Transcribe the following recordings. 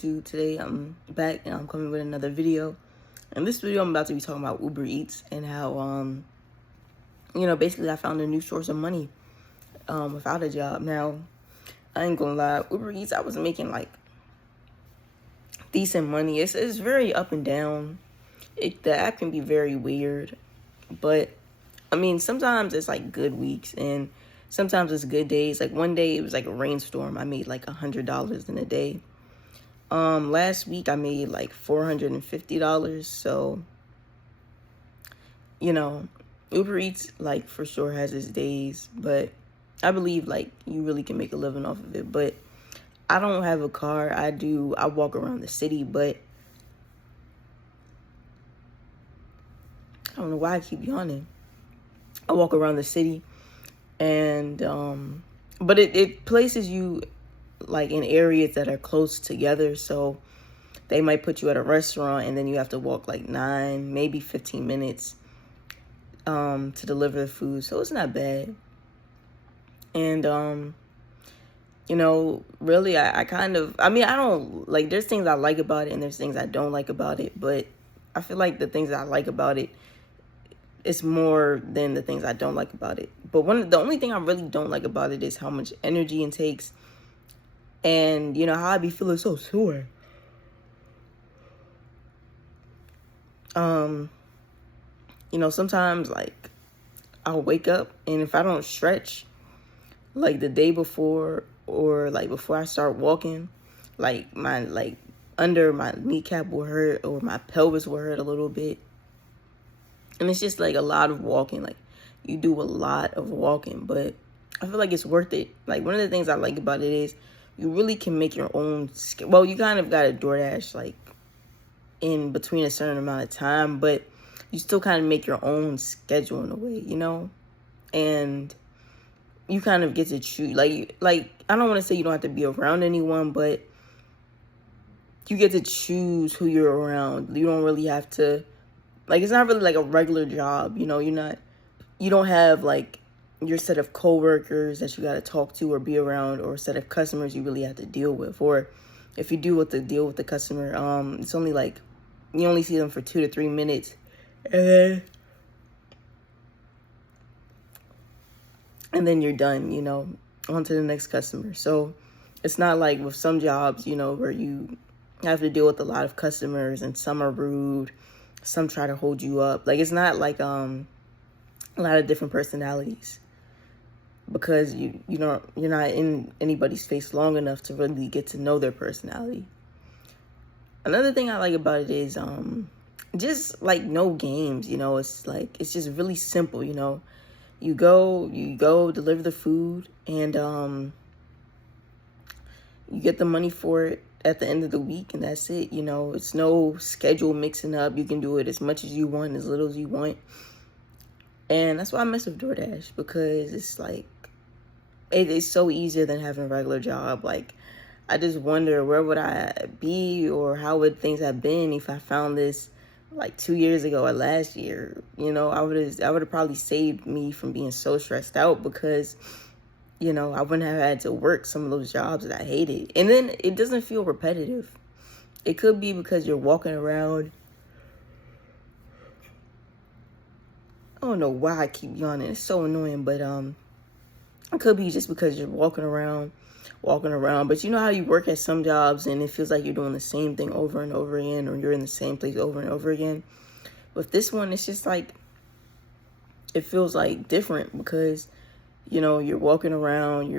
Today I'm back and I'm coming with another video. In this video I'm about to be talking about Uber Eats and how basically I found a new source of money without a job. Now, I ain't gonna lie, Uber Eats, I was making like decent money. It's very up and down. The app can be very weird, but I mean sometimes it's like good weeks and sometimes it's good days. Like one day it was like a rainstorm. I made like $100 in a day. Last week I made like $450. So, Uber Eats like for sure has its days, but I believe like you really can make a living off of it. But I don't have a car. I walk around the city, but I don't know why I keep yawning. I walk around the city and but it places you like in areas that are close together, so they might put you at a restaurant and then you have to walk like 9 maybe 15 minutes to deliver the food, so it's not bad. And really I don't like, there's things I like about it and there's things I don't like about it, but I feel like the things I like about it, it's more than the things I don't like about it. But the only thing I really don't like about it is how much energy it takes. And, how I be feeling so sore. Sometimes, like, I'll wake up, and if I don't stretch, like, the day before, or, like, before I start walking, like, under my kneecap will hurt, or my pelvis will hurt a little bit. And it's just, like, a lot of walking. Like, you do a lot of walking, but I feel like it's worth it. Like, one of the things I like about it is you really can make your own. Well, you kind of got a DoorDash like in between a certain amount of time, but you still kind of make your own schedule in a way, and you kind of get to choose. Like I don't want to say you don't have to be around anyone, but you get to choose who you're around. You don't really have to, like, it's not really like a regular job, you don't have like your set of coworkers that you got to talk to or be around, or a set of customers you really have to deal with. Or if you do have to deal with the customer, it's only like you only see them for 2 to 3 minutes, and then you're done, on to the next customer. So it's not like with some jobs, where you have to deal with a lot of customers and some are rude, some try to hold you up. Like, it's not like a lot of different personalities, because you're not in anybody's face long enough to really get to know their personality. Another thing I like about it is just like no games, it's like it's just really simple, you go deliver the food, and you get the money for it at the end of the week, and that's it. It's no schedule mixing up. You can do it as much as you want, as little as you want. And that's why I mess with DoorDash, because it's like, it is so easier than having a regular job. Like, I just wonder, where would I be, or how would things have been if I found this like 2 years ago or last year? I would have probably saved me from being so stressed out, because, I wouldn't have had to work some of those jobs that I hated. And then it doesn't feel repetitive. It could be because you're walking around. I don't know why I keep yawning. It's so annoying, but it could be just because you're walking around. But you know how you work at some jobs and it feels like you're doing the same thing over and over again, or you're in the same place over and over again. With this one, it's just like, it feels like different, because, you're walking around,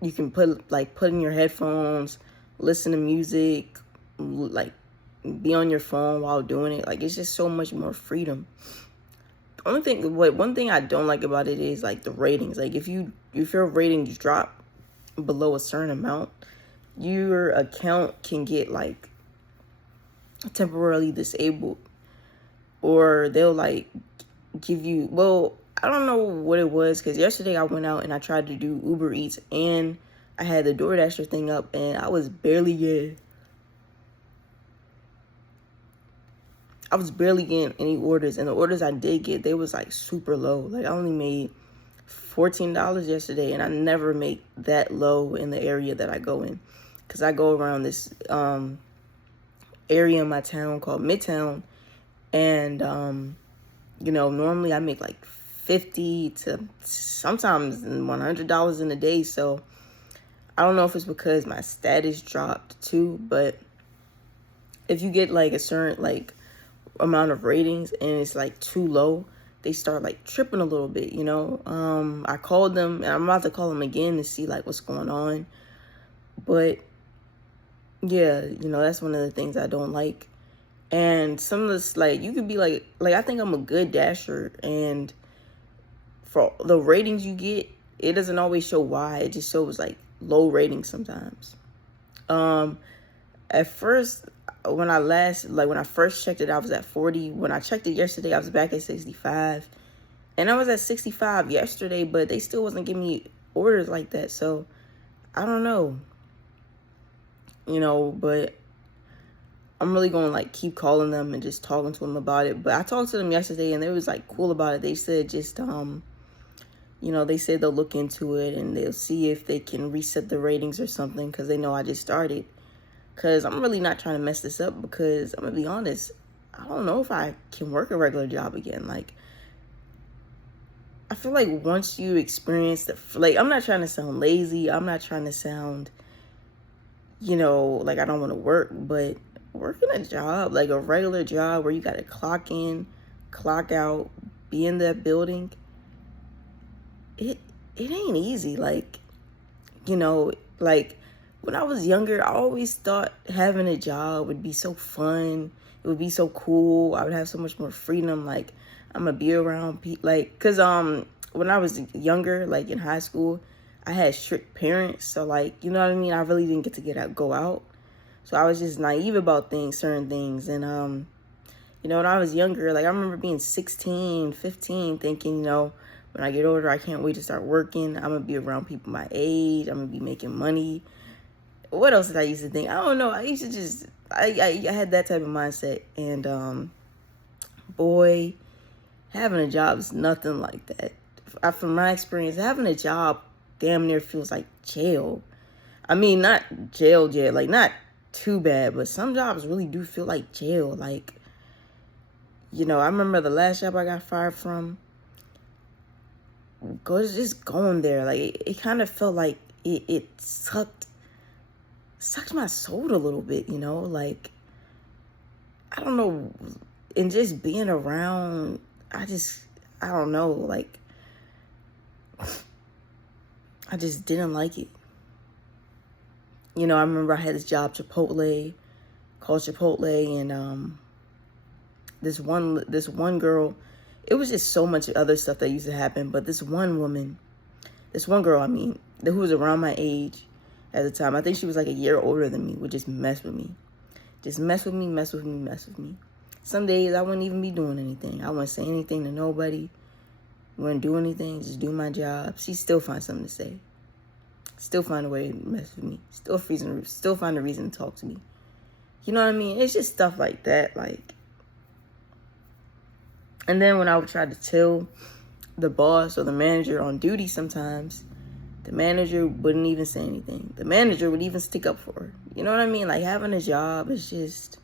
you can put in your headphones, listen to music, like be on your phone while doing it. Like, it's just so much more freedom. One thing I don't like about it is like the ratings. Like, if your ratings drop below a certain amount, your account can get like temporarily disabled, or they'll like give you, well, I don't know what it was, because yesterday I went out and I tried to do Uber Eats and I had the DoorDasher thing up, and I was barely getting any orders, and the orders I did get, they was like super low. Like, I only made $14 yesterday, and I never make that low in the area that I go in. because I go around this area in my town called Midtown, and normally I make like 50 to sometimes $100 in a day. So I don't know if it's because my status dropped too, but if you get like a certain like amount of ratings and it's like too low, they start like tripping a little bit, I called them, and I'm about to call them again to see like what's going on. But yeah, that's one of the things I don't like. And some of this, like, you could be like I think I'm a good dasher, and for the ratings you get, it doesn't always show why. It just shows like low ratings sometimes. At first, when I first checked it, I was at 40. When I checked it yesterday, I was back at 65. And I was at 65 yesterday, but they still wasn't giving me orders like that. So I don't know. But I'm really going to like keep calling them and just talking to them about it. But I talked to them yesterday and they was like cool about it. They said just, they said they'll look into it and they'll see if they can reset the ratings or something, because they know I just started. Because I'm really not trying to mess this up, because I'm going to be honest, I don't know if I can work a regular job again. Like, I feel like once you experience I'm not trying to sound lazy. I'm not trying to sound, like I don't want to work. But working a job, like a regular job where you got to clock in, clock out, be in that building, it ain't easy. Like, like when I was younger, I always thought having a job would be so fun. It would be so cool. I would have so much more freedom. Like, I'm gonna be around people. Like, cause when I was younger, like in high school, I had strict parents. So like, you know what I mean? I really didn't get to go out. So I was just naive about certain things. And when I was younger, like I remember being 16, 15, thinking, when I get older, I can't wait to start working. I'm gonna be around people my age. I'm gonna be making money. What else did I used to think? I don't know. I used to just, I had that type of mindset. And boy, having a job is nothing like that. From my experience, having a job damn near feels like jail. I mean, not jail, like not too bad, but some jobs really do feel like jail. Like, I remember the last job I got fired from, just going there, like it kind of felt like it sucked my soul a little bit, like, I don't know. And just being around, I don't know, like, I just didn't like it. I remember I had this job, Chipotle, called Chipotle, and this one girl, it was just so much other stuff that used to happen, but this one girl, who was around my age at the time, I think she was like a year older than me, would just mess with me. Just mess with me. Some days I wouldn't even be doing anything. I wouldn't say anything to nobody. Wouldn't do anything, just do my job. She still find something to say. Still find a way to mess with me. Still find a reason to talk to me. You know what I mean? It's just stuff like that. Like, and then when I would try to tell the boss or the manager on duty sometimes, the manager wouldn't even say anything. The manager would even stick up for her. You know what I mean? Like, having a job is just,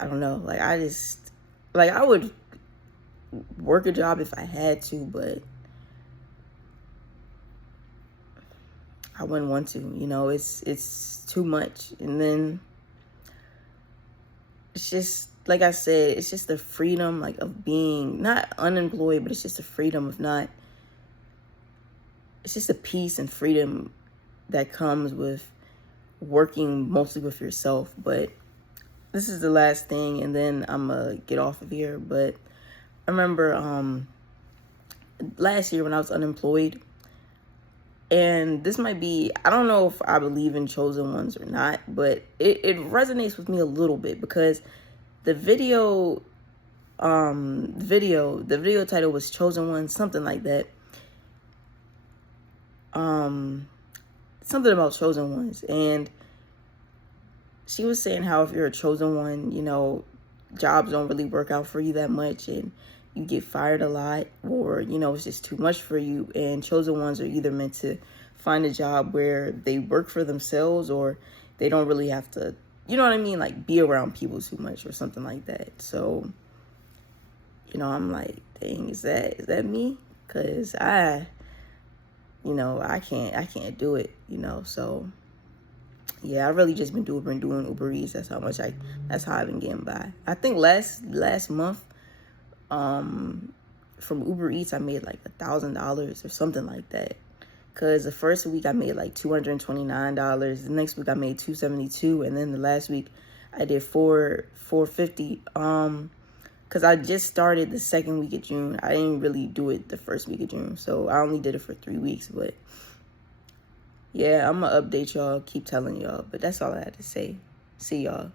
I don't know. Like, I would work a job if I had to, but I wouldn't want to. It's too much. And then it's just, like I said, it's just the freedom, like, of being not unemployed, but it's just the freedom of not, it's just the peace and freedom that comes with working mostly with yourself. But this is the last thing, and then I'm gonna get off of here. But I remember last year when I was unemployed, and this might be, I don't know if I believe in chosen ones or not, but it resonates with me a little bit, because the video title was Chosen Ones, something like that. Something about chosen ones. And she was saying how if you're a chosen one, jobs don't really work out for you that much, and you get fired a lot, or, it's just too much for you. And chosen ones are either meant to find a job where they work for themselves, or, they don't really have to, you know what I mean, like be around people too much or something like that. So, you know, I'm like, dang, is that me? Cause you know, I can't do it, you know. So yeah, I really just been doing Uber Eats. That's how I've been getting by. I think last month, from Uber Eats, I made like $1,000 or something like that. Cause the first week I made like $229. The next week I made $272, and then the last week I did $450. Cause I just started the second week of June. I didn't really do it the first week of June, so I only did it for 3 weeks. But yeah, I'm gonna update y'all, keep telling y'all. But that's all I had to say. See y'all.